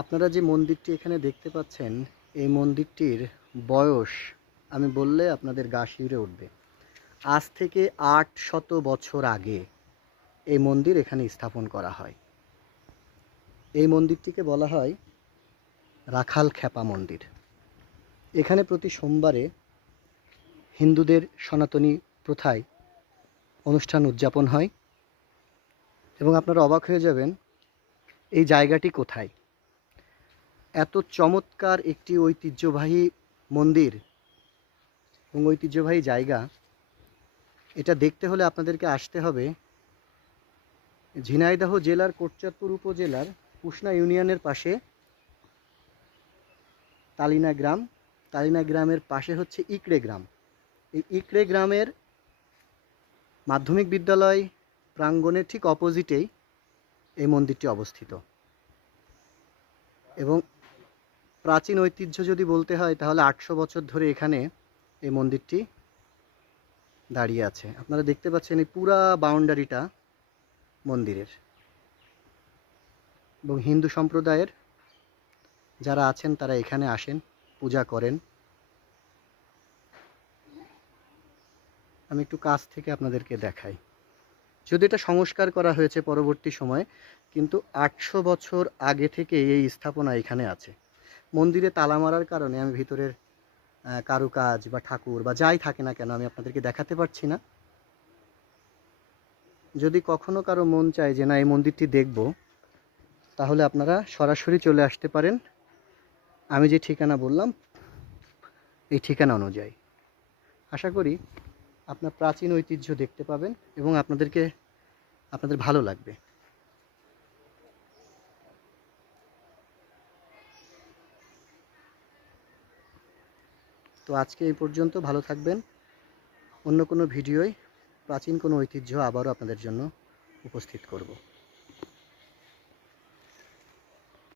আপনারা যে মন্দিরটি এখানে দেখতে পাচ্ছেন, এই মন্দিরটির বয়স আমি বললে আপনাদের গা শিউরে উঠবে। আজ থেকে ৮০০ বছর আগে এই মন্দির এখানে স্থাপন করা হয়। এই মন্দিরটিকে বলা হয় রাখাল খ্যাপা মন্দির। এখানে প্রতি সোমবারে হিন্দুদের সনাতনী প্রথায় অনুষ্ঠান উদযাপন হয় এবং আপনারা অবাক হয়ে যাবেন এই জায়গাটি কোথায়। এত চমৎকার একটি ঐতিহ্যবাহী মন্দির এবং ঐতিহ্যবাহী জায়গা, এটা দেখতে হলে আপনাদেরকে আসতে হবে ঝিনাইদহ জেলার কোটচাঁদপুর উপজেলার পুষনা ইউনিয়নের পাশে তালিনা গ্রাম। তালিনা গ্রামের পাশে হচ্ছে ইকড়ে গ্রাম। এই ইকড়ে গ্রামের মাধ্যমিক বিদ্যালয় প্রাঙ্গণের ঠিক অপোজিটেই এই মন্দিরটি অবস্থিত। এবং প্রাচীন ঐতিহ্য যদি বলতে হয় তাহলে ৮০০ বছর ধরে এখানে এই মন্দিরটি দাঁড়িয়ে আছে। আপনারা দেখতে পাচ্ছেন এই পুরা বাউন্ডারিটা মন্দিরের। এবং হিন্দু সম্প্রদায়ের যারা আছেন তারা এখানে আসেন, পূজা করেন। আমি একটু কাছ থেকে আপনাদেরকে দেখাই। যদি এটা সংস্কার করা হয়েছে পরবর্তী সময়ে, কিন্তু ৮০০ বছর আগে থেকে এই স্থাপনা এখানে আছে। মন্দিরে তালা মারার কারণে আমি ভিতরের কারুকাজ বা ঠাকুর বা যাই থাকে না কেন আমি আপনাদেরকে দেখাতে পারছি না। যদি কখনো কারো মন চায় যে না এই মন্দিরটি দেখব, তাহলে আপনারা সরাসরি চলে আসতে পারেন আমি যে ঠিকানা বললাম এই ঠিকানা অনুযায়ী। আশা করি আপনার প্রাচীন ঐতিহ্য দেখতে পাবেন এবং আপনাদের ভালো লাগবে। তো আজকে এই পর্যন্ত, ভালো থাকবেন। অন্য কোনো ভিডিওয় প্রাচীন কোনো ঐতিহ্য আবারও আপনাদের জন্য উপস্থিত করব।